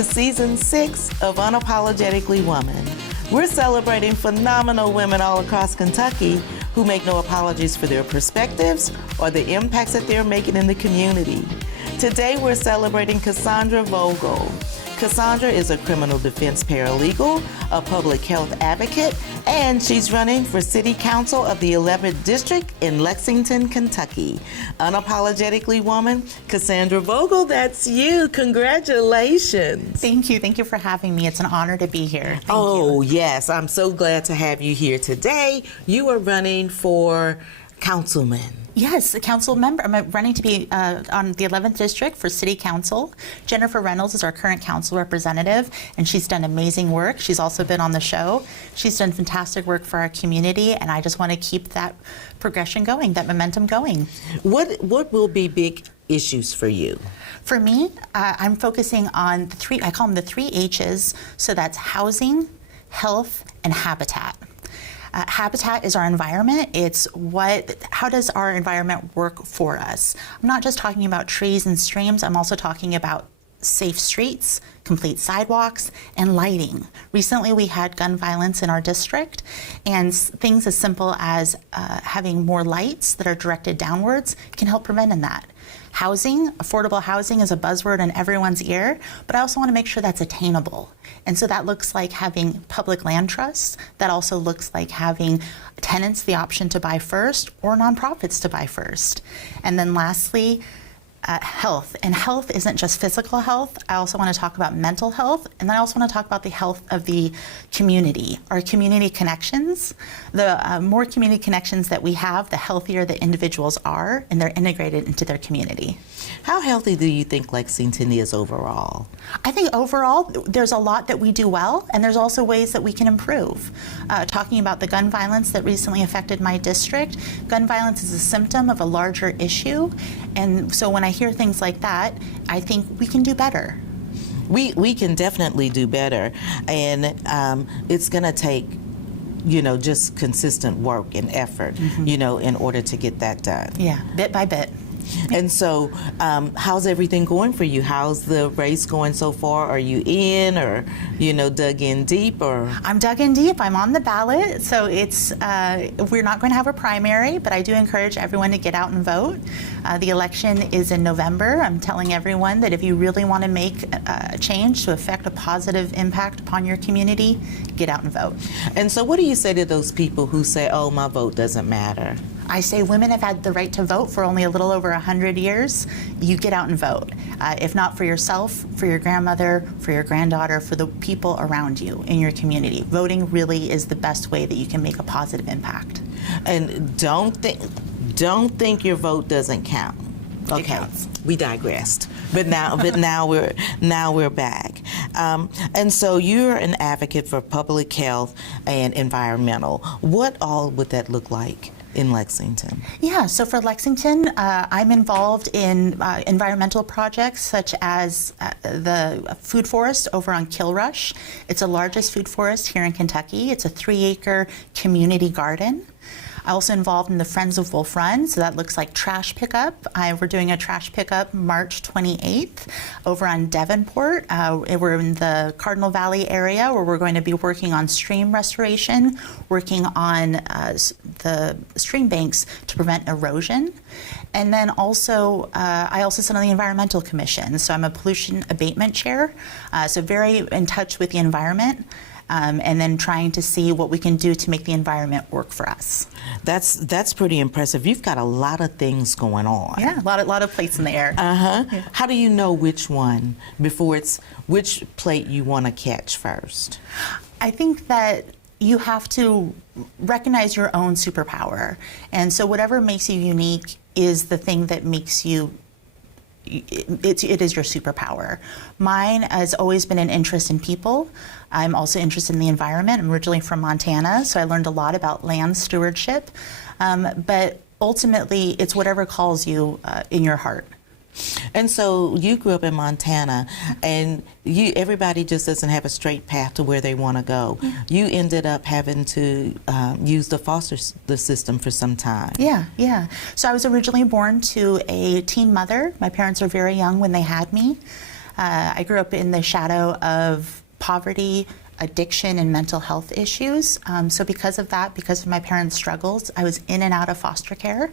to Season 6 of Unapologetically Woman. We're celebrating phenomenal women all across Kentucky who make no apologies for their perspectives or the impacts that they're making in the community. Today we're celebrating Cassandra Vogl. Cassandra is a criminal defense paralegal, a public health advocate, and she's running for City Council of the 11th District in Lexington, Kentucky. Unapologetically Woman, Cassandra Vogl, that's you. Congratulations. Thank you. Thank you for having me. It's an honor to be here. Thank you. Yes, I'm so glad to have you here today. You are running for councilman. Yes, a council member. I'm running to be on the 11th District for City Council. Jennifer Reynolds is our current council representative, and she's done amazing work. She's also been on the show. She's done fantastic work for our community, and I just want to keep that progression going, that momentum going. What will be big issues for you? For me, I'm focusing on the three, I call them the 3 H's, so that's housing, health, and habitat. Habitat is our environment. It's how does our environment work for us? I'm not just talking about trees and streams, I'm also talking about safe streets, complete sidewalks, and lighting. Recently we had gun violence in our district, and things as simple as having more lights that are directed downwards can help prevent that. Housing, affordable housing is a buzzword in everyone's ear, but I also want to make sure that's attainable. And so that looks like having public land trusts. That also looks like having tenants the option to buy first or nonprofits to buy first. And then lastly, health. And health isn't just physical health. I also want to talk about mental health, and then I also want to talk about the health of the community, our community connections. The more community connections that we have, the healthier the individuals are, and they're integrated into their community. How healthy do you think Lexington is overall? I think overall, there's a lot that we do well, and there's also ways that we can improve. Talking about the gun violence that recently affected my district, gun violence is a symptom of a larger issue, and so when I hear things like that, I think we can do better. We can definitely do better, and it's going to take, just consistent work and effort, in order to get that done. Yeah, bit by bit. And so, how's everything going for you? How's the race going so far? Are you in, or dug in deep, or? I'm dug in deep. I'm on the ballot, so it's we're not going to have a primary, but I do encourage everyone to get out and vote. The election is in November. I'm telling everyone that if you really want to make a change to affect a positive impact upon your community, get out and vote. And so, what do you say to those people who say, "Oh, my vote doesn't matter"? I say women have had the right to vote for only a little over 100 years. You get out and vote. If not for yourself, for your grandmother, for your granddaughter, for the people around you in your community. Voting really is the best way that you can make a positive impact. And don't think your vote doesn't count. Okay, we digressed. But now we're back. And so you're an advocate for public health and environmental. What all would that look like in Lexington? Yeah, so for Lexington, I'm involved in environmental projects such as the food forest over on Kilrush. It's the largest food forest here in Kentucky. It's a 3-acre community garden. I'm also involved in the Friends of Wolf Run, so that looks like trash pickup. We're doing a trash pickup March 28th over on Devonport. We're in the Cardinal Valley area where we're going to be working on stream restoration, working on the stream banks to prevent erosion. And then also, I also sit on the Environmental Commission, so I'm a pollution abatement chair, so very in touch with the environment. And then trying to see what we can do to make the environment work for us. That's pretty impressive. You've got a lot of things going on. Yeah, a lot of plates in the air. Yeah. How do you know which one which plate you want to catch first? I think that you have to recognize your own superpower, and so whatever makes you unique is the thing that makes you. It is your superpower. Mine has always been an interest in people. I'm also interested in the environment. I'm originally from Montana, so I learned a lot about land stewardship. But ultimately, it's whatever calls you in your heart. And so you grew up in Montana, and everybody just doesn't have a straight path to where they want to go. Yeah. You ended up having to use the foster system for some time. Yeah. So I was originally born to a teen mother. My parents were very young when they had me. I grew up in the shadow of poverty, addiction, and mental health issues. So because of that, because of my parents' struggles, I was in and out of foster care.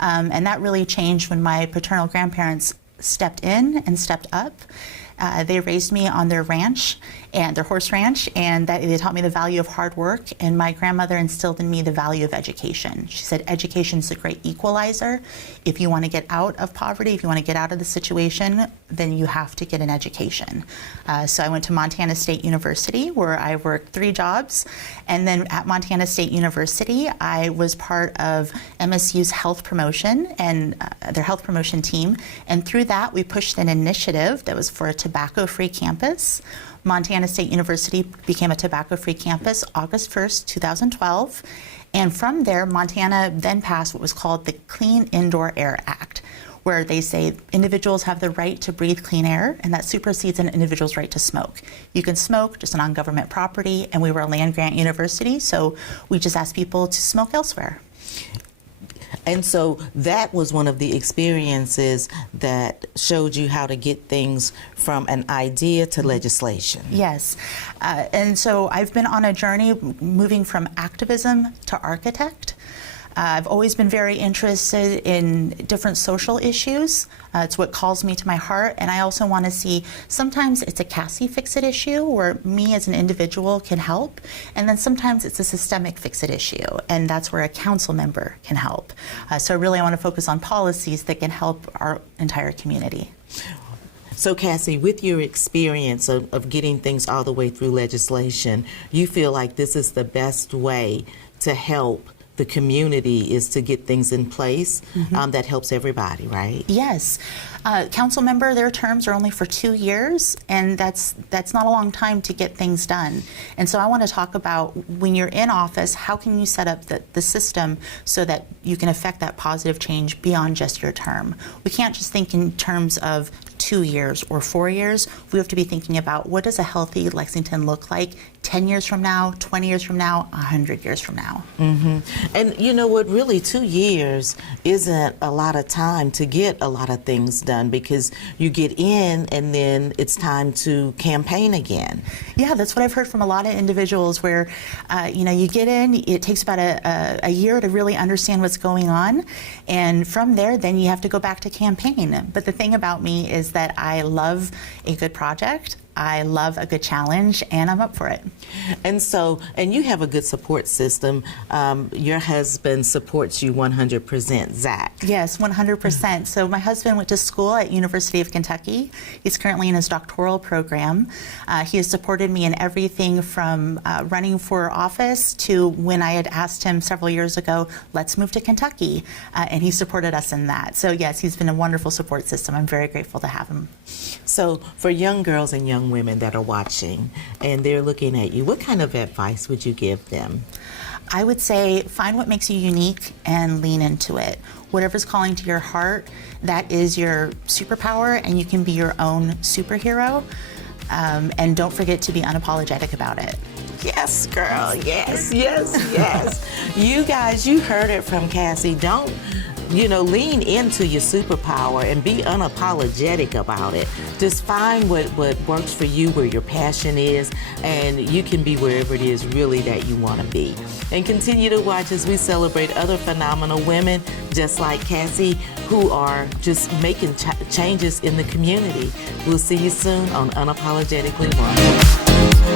And that really changed when my paternal grandparents stepped in and stepped up. They raised me on their ranch, and their horse ranch, and they taught me the value of hard work, and my grandmother instilled in me the value of education. She said education is a great equalizer. If you want to get out of poverty, if you want to get out of the situation, then you have to get an education. So I went to Montana State University, where I worked 3 jobs, and then at Montana State University, I was part of MSU's health promotion and their health promotion team, and through that, we pushed an initiative that was for a tobacco-free campus. Montana State University became a tobacco-free campus August 1st, 2012. And from there, Montana then passed what was called the Clean Indoor Air Act, where they say individuals have the right to breathe clean air, and that supersedes an individual's right to smoke. You can smoke just on government property, and we were a land-grant university, so we just asked people to smoke elsewhere. And so that was one of the experiences that showed you how to get things from an idea to legislation. Yes. And so I've been on a journey moving from activism to architect. I've always been very interested in different social issues. It's what calls me to my heart, and I also want to see, sometimes it's a Cassie fix-it issue where me as an individual can help, and then sometimes it's a systemic fix-it issue, and that's where a council member can help. So really I want to focus on policies that can help our entire community. So Cassie, with your experience of getting things all the way through legislation, you feel like this is the best way to help the community, is to get things in place that helps everybody, right? Yes. Council member, their terms are only for 2 years, and that's not a long time to get things done. And so I want to talk about, when you're in office, how can you set up the system so that you can affect that positive change beyond just your term? We can't just think in terms of 2 years or 4 years. We have to be thinking about, what does a healthy Lexington look like 10 years from now, 20 years from now, 100 years from now? And you know what, really 2 years isn't a lot of time to get a lot of things done, because you get in and then it's time to campaign again. Yeah, that's what I've heard from a lot of individuals where, you get in, it takes about a year to really understand what's going on, and from there, then you have to go back to campaign. But the thing about me is that I love a good project. I love a good challenge, and I'm up for it. And so, and you have a good support system. Your husband supports you 100%, Zach. Yes, 100%. So my husband went to school at University of Kentucky. He's currently in his doctoral program. He has supported me in everything from running for office to when I had asked him several years ago, let's move to Kentucky, and he supported us in that. So yes, he's been a wonderful support system. I'm very grateful to have him. So for young girls and young women that are watching and they're looking at you, what kind of advice would you give them? I would say, find what makes you unique and lean into it. Whatever's calling to your heart, that is your superpower, and you can be your own superhero. And don't forget to be unapologetic about it. Yes, girl. Yes, yes, yes. You guys, you heard it from Cassie. Don't, lean into your superpower and be unapologetic about it. Just find what works for you, where your passion is, and you can be wherever it is really that you want to be. And continue to watch as we celebrate other phenomenal women just like Cassie, who are just making changes in the community. We'll see you soon on Unapologetically Woman.